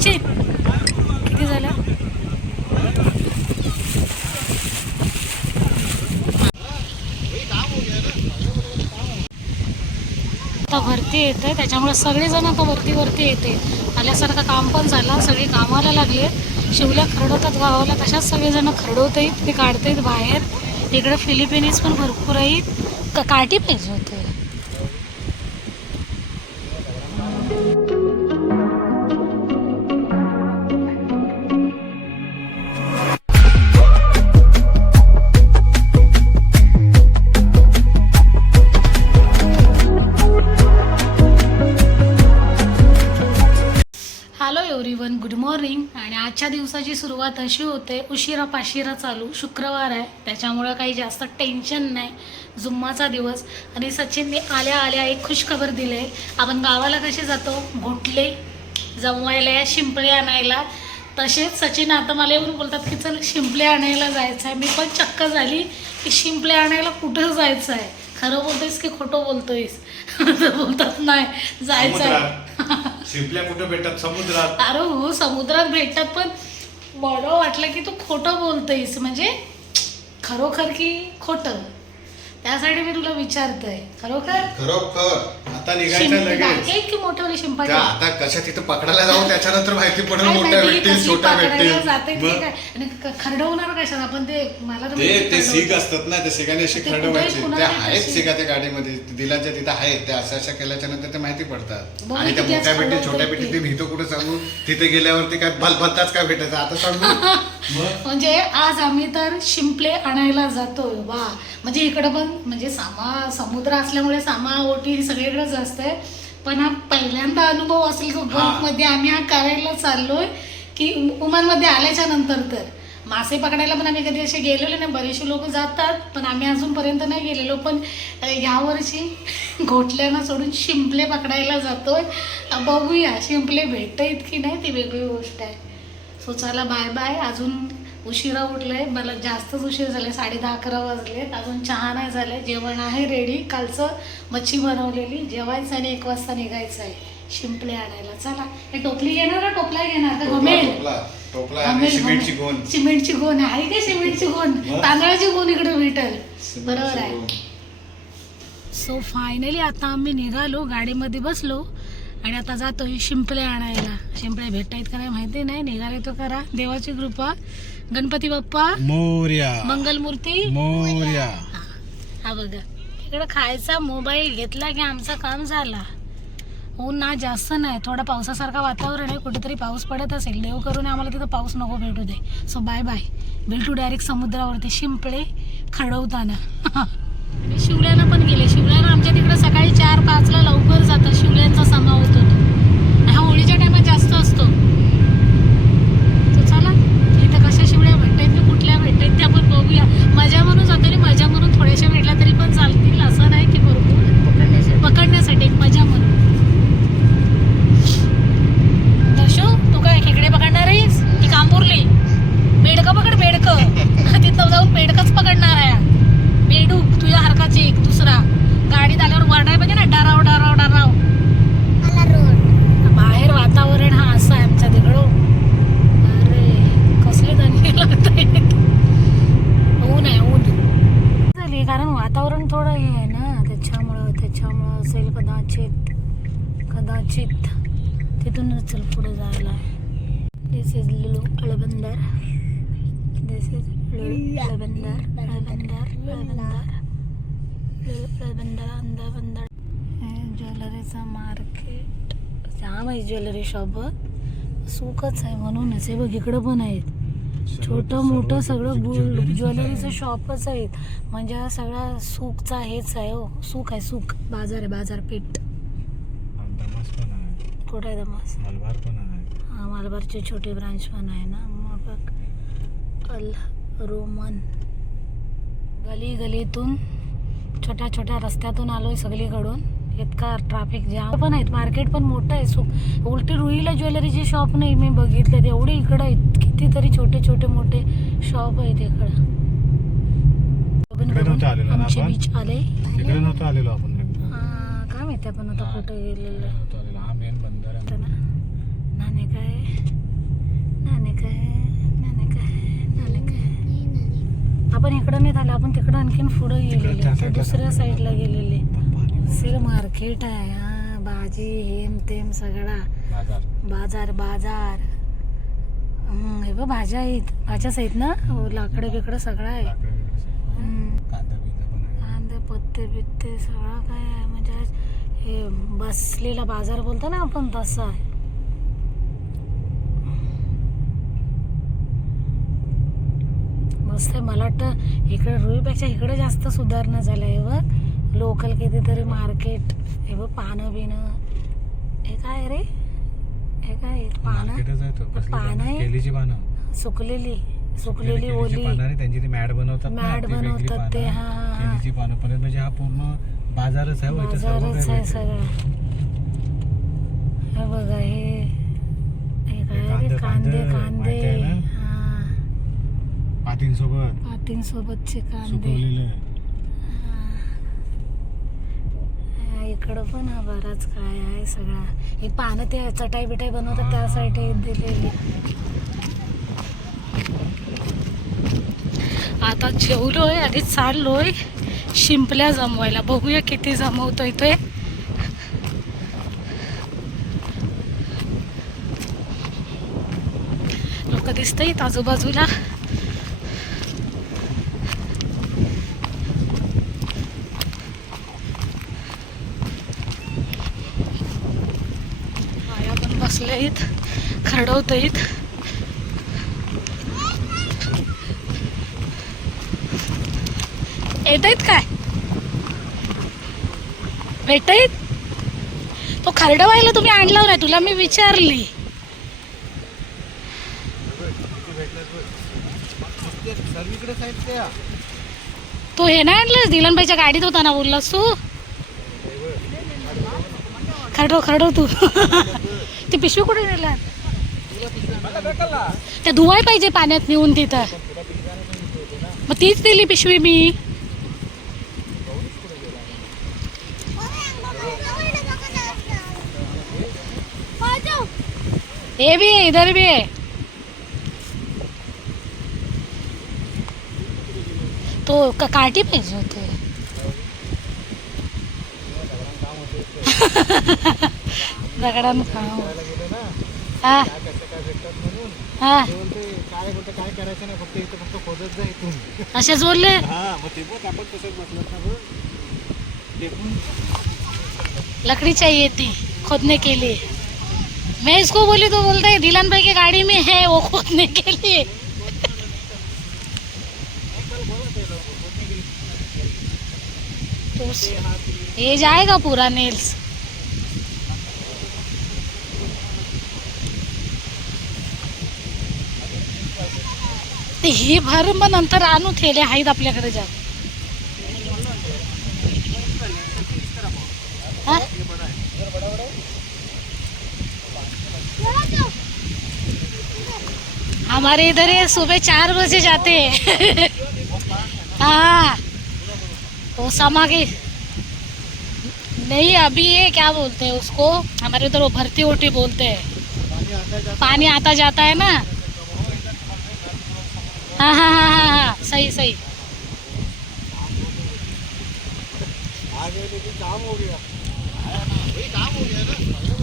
सचिन किती झालं? आता भरती येते त्याच्यामुळे सगळेजण आता वरती वरती येते. आल्यासारखं काम पण झालं सगळे कामाला लागले. शिवल्या खरडवतात गावाला तशाच सगळेजण खरडवत ते काढतायत बाहेर. इकडे फिलिपिनीज पण भरपूर आहेत. काठी पाहिजे होते. आजच्या दिवसाची सुरुवात अशी होते उशिरा पाशिरा चालू शुक्रवार आहे. त्याच्यामुळं काही जास्त टेन्शन नाही. जुम्माचा दिवस. आणि सचिनने आल्या आल्या एक खुशखबर दिली. आहे आपण गावाला कसे जातो? घोटले जमवायला या शिंपले आणायला. तसेच सचिन आता मला येऊन बोलतात की चल शिंपले आणायला जायचं आहे मी पण चक्क झाली की शिंपले आणायला कुठं जायचं आहे खरं बोलतोयस की खोटं बोलतोयस? बोलतात नाही जायचं आहे शिपल्या कुठे भेटतात? समुद्रात. अरे हो समुद्रात भेटतात पण बरं वाटलं की तू खोटं बोलतोयस. म्हणजे खरोखर की खोटं? त्यासाठी मी तुला विचारतोय. खरोखर? खरोखर. आता निघायचं लगेच. मोठे आता कशा तिथं पकडायला जाऊ त्याच्यानंतर माहिती पडेल काय मोठ्या माहिती भेटतील कशी छोट्या जाते भेटतील ते मग? काय आणि क- खरडवणार कशाला? आपण ते मला तर ते माहिती ते खरडवतात. सीग असतात ना ते सिगाने ते खरडवायचे. ते आहेत कशी- सिगा त्या गाडीमध्ये. दिलाच्या तिथं आहेत. त्या अशा अशा केल्याच्यानंतर ते माहिती पडतात. बघ आणि त्या किती मोठ्या आज भेटी छोट्या ते. भेटी ते भीतो कुठे सांगू तिथे गेल्यावरती काय भलभत्ताच काय भेटायचं? आता सांगू? मग? म्हणजे आज आम्ही तर शिंपले आणायला जातोय. वा. म्हणजे इकडं पण म्हणजे सामा समुद्र असल्यामुळे सामा ओटी ही सगळीकडेच असते. पण हा पहिल्यांदा अनुभव असेल. मध्ये आम्ही हा करायला चाललोय की उमानमध्ये आल्याच्यानंतर तर. मासे पकडायला पण आम्ही कधी असे गेलेलो नाही बरेचसे लोक जातात पण आम्ही अजूनपर्यंत नाही गेलेलो. पण यावर्षी घोटल्यानं सोडून शिंपले पकडायला जातोय. बघूया शिंपले भेटत की नाही ती वेगळी गोष्ट आहे. सो चला बाय बाय अजून उशिरा उठलंय. मला जास्तच उशीर झाले साडे दहा अकरा वाजलेत. अजून चहा नाही झाले जेवण आहे रेडी कालचं मच्छी बनवलेली. जेवायचं आणि एक वाजता निघायचं आहे शिंपले आणायला. चला. हे टोपली घेणार का टोपला घेणार टोपला गमेल सिमेंटची गोण आहे का सिमेंटची गोण मग? तांदळाची गोण इकडे भेटल. बरोबर आहे. सो फायनली आता आम्ही निघालो. गाडीमध्ये बसलो. आणि आता जातोय शिंपले आणायला. शिंपले भेटायत का नाही माहिती नाही. निघाले तो करा. देवाची कृपा. गणपती बाप्पा. मोर्या. मंगलमूर्ती. मोर्या. हा, हा बघा. इकडे खायचा मोबाईल घेतला की आमचं काम झाला. ऊन ना जास्त नाही. थोडा पावसासारखा वातावरण आहे. कुठेतरी पाऊस पडत असेल. देव करून आम्हाला तिथं पाऊस नको भेटू दे. सो बाय बाय भेटू डायरेक्ट समुद्रावरती. शिंपळे खडवताना. शिवल्यानं पण गेले. शिवल्यानं आमच्या तिकडे सकाळी चार पाचला लवकर जातात. शिवल्यांचा समा होतो हा होळीच्या टायमात जास्त असतो तर चला इथं कशा शिवड्या भेटतायत की कुठल्या भेटतायत ते आपण बघूया मजा म्हणून जातो आणि मजा म्हणून थोड्याशा भेटल्या तरी पण चालतील असं नाही की भरपूर पकडण्यासाठी एक मजा म्हणून दर्शो तू काय खेकडे पकडणार आहेस की कांबुरली बेडकं पकड बेडकं तिथं जाऊन बेडकंच पकडणार आहे बेडूक तुझ्या हरकाची एक दुसरा गाडीत आल्यावर वरडाय पाहिजे ना डराव डराव डराव बाहेर वातावरण हा असं आहे आमच्या तिकडं अरे कसले धनी लागत ऊन आहे ऊन झाली कारण वातावरण थोडं हे आहे ना त्याच्यामुळं त्याच्यामुळं असेल कदाचित कदाचित तिथूनच चल पुढे जायला दिस इज लुलू अळबंदर बंदर ज्वेलरीचं मार्केट. जाम आहे ज्वेलरी शॉप सुखच आहे म्हणूनच हे बघ इकडं पण आहेत. छोटं मोठं सगळं बुल ज्वेलरीचं शॉपच आहेत. म्हणजे हा सगळा सूकचा हेच आहे हो. सूक आहे सूक बाजार आहे बाजारपेठ कुठे आहे दमास? हा मालबारची छोटी ब्रांच पण आहे ना. मग बघ. अल रोमन. गली गलीतून छोट्या छोट्या रस्त्यातून आलोय सगळीकडून. इतका ट्रॅफिक जाम पण आहेत. मार्केट पण मोठं आहे. सो उलटी रुईला ज्वेलरीचे शॉप नाही मी बघितले एवढे इकडं आहेत. कितीतरी छोटे छोटे मोठे शॉप आहेत इकडं. आमचे? बीच आले. हा, काय माहिती आपण आता कुठं गेलेलं? आहे नव्हतं आलेलो. हा मेन बंदर आहे. होतं ना. नाणे काय? आपण इकडं नाही झालं आपण तिकडं आणखीन पुढं गेलेले. दुसऱ्या. साईडला गेलेले. सिर मार्केट आहे हा भाजी हेम तेम सगळा. बाजार. बाजार हे बघ भाज्या आहेत. भाज्याच आहेत ना? हो लाकडं बिकडं सगळं आहे. कांदे पत्ते बित्ते सगळं काय आहे. म्हणजे हे बसलेला बाजार बोलतो ना आपण तसा. आहे मस्त आहे मला वाटतं इकडे रुईपेक्षा इकडे जास्त सुधारणा झाल्या आहे बघ लोकल कितीतरी मार्केट हे बघ पानं बिनं हे काय रे? हे काय? पानं? पानं? आहे? सुकलेली. सुकलेली ओली. त्यांची ती मॅड बनवतात मॅड बनवतात ते. हा, पानं. पण म्हणजे हा पूर्ण बाजारच आहे हो, बाजारच आहे. सगळं. हे बघा हे हे काय कांदे, कांदे कांदे, कांदे माहिती आहे ना? हा कांदे. सुकवलेलं हा, इकडं पण हा बराच काय आहे सगळा. हे पानं ते चटाई बिटाई बनवतात त्यासाठी दिलेली. आता जेवलोय आणि चाललोय शिंपल्या जमवायला. बघूया किती जमवतोय ते. लोक दिसत आजूबाजूला. पण आहेत. खरडवत आहेत. येत आहेत काय? भेट तो खरडवायला तुम्ही आणला नाही तुला मी विचारली. तू हे नाही आणलं दिलनबाईच्या गाडीत होता ना बोललास तू? खरडव खरडव तू. ती पिशवी कुठे नेला त्या धुवाय पाहिजे पाण्यात नेऊन तिथं. मग तीच दिली पिशवी मी. ये भी है इधर भी है तो क- काठी पाहिजे होते. दगडानं खाऊ। हा। हा। काय बोलते काय करायचं नाही फक्त इथं फक्त खोदत जा इथून असेच बोलले हा मग ते बघ आपण तसंच बसलो ना बघ देखून लकड़ी चाहिए थी खोदने के लिए। मैं इसको बोली तो बोलते हैं दिलन भाई की गाड़ी में है वो खोदने के लिए। तो उस- ये जाएगा पूरा नेल्स हे भर हमारे इधर सुबह चार बजे जाते हैं। हाँ। के नहीं, अभी ये क्या बोलते हैं उसको? हमारे इधर वो भरती उठी बोलते हैं। पानी आता जाता है ना? हाँ हाँ हाँ हाँ हाँ सही सही आगे लेकिन काम हो गया जेवणाची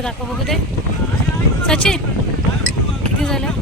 झाल्या दाखव बघू दे. सचिन किती झालं?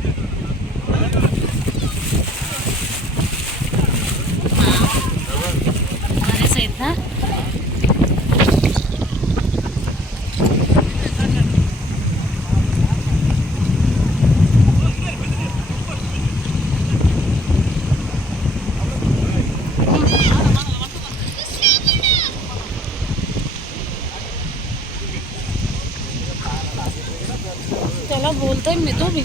контемні домик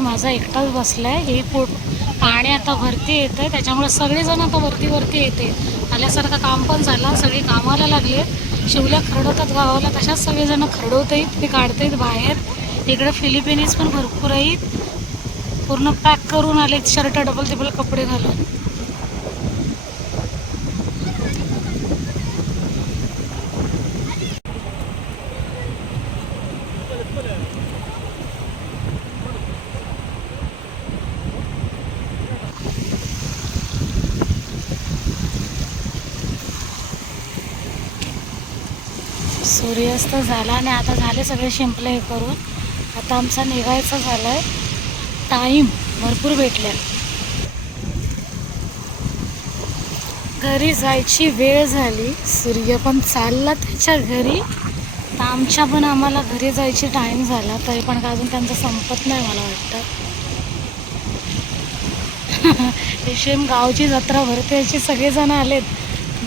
माझा एकटाच बसला आहे हे पोट पाणी आता वरती येत आहे त्याच्यामुळे सगळेजण आता वरती वरती येते. आल्यासारखं काम पण झालं सगळी कामाला लागले. शिवल्या खरडवतात गावाला तशाच सगळेजण खरडवत आहेत ते काढत आहेत बाहेर. इकडे फिलिपिनीज पण भरपूर आहेत. पूर्ण पॅक करून आले शर्ट डबल टिबल कपडे घालून. सूर्यास्त झाला आणि आता झाले सगळे शिंपले हे करून. आता आमचा निघायचा आहे टाईम भरपूर भेटले घरी जायची वेळ झाली. सूर्य पण चालला त्याच्या घरी. तर आमच्या पण आम्हाला घरी जायची टाईम झाला. तरी पण अजून त्यांचं संपत नाही मला वाटतं. रेशीम गावची जत्रा भरते अशी सगळेजण आलेत.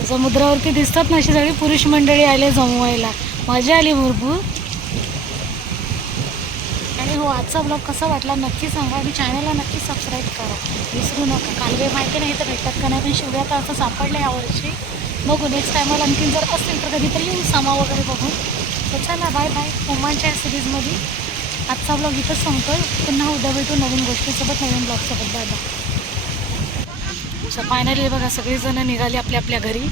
समुद्रावरती दिसतात ना अशी सगळी पुरुष मंडळी आले जमवायला. मजा आली भरपूर. आणि हो आजचा ब्लॉग कसा वाटला नक्की सांगा आणि चॅनलला नक्की सबस्क्राईब करा. विसरू नका. कालवे माहिती नाही तर भेटतात का नाही पण शिवड्या तर असं सापडलं यावर्षी. बघू नेक्स्ट टायमाला आणखीन जर असेल तर कधीतरी येऊ सामा वगैरे बघून तर चला बाय बाय ओमानच्या या सिरीजमध्ये आजचा ब्लॉग इथंच सांगतो पुन्हा उद्या भेटू नवीन गोष्टीसोबत नवीन ब्लॉगसोबत बाय बाय फायनली बघा सगळीजणं निघाली आपल्या आपल्या घरी.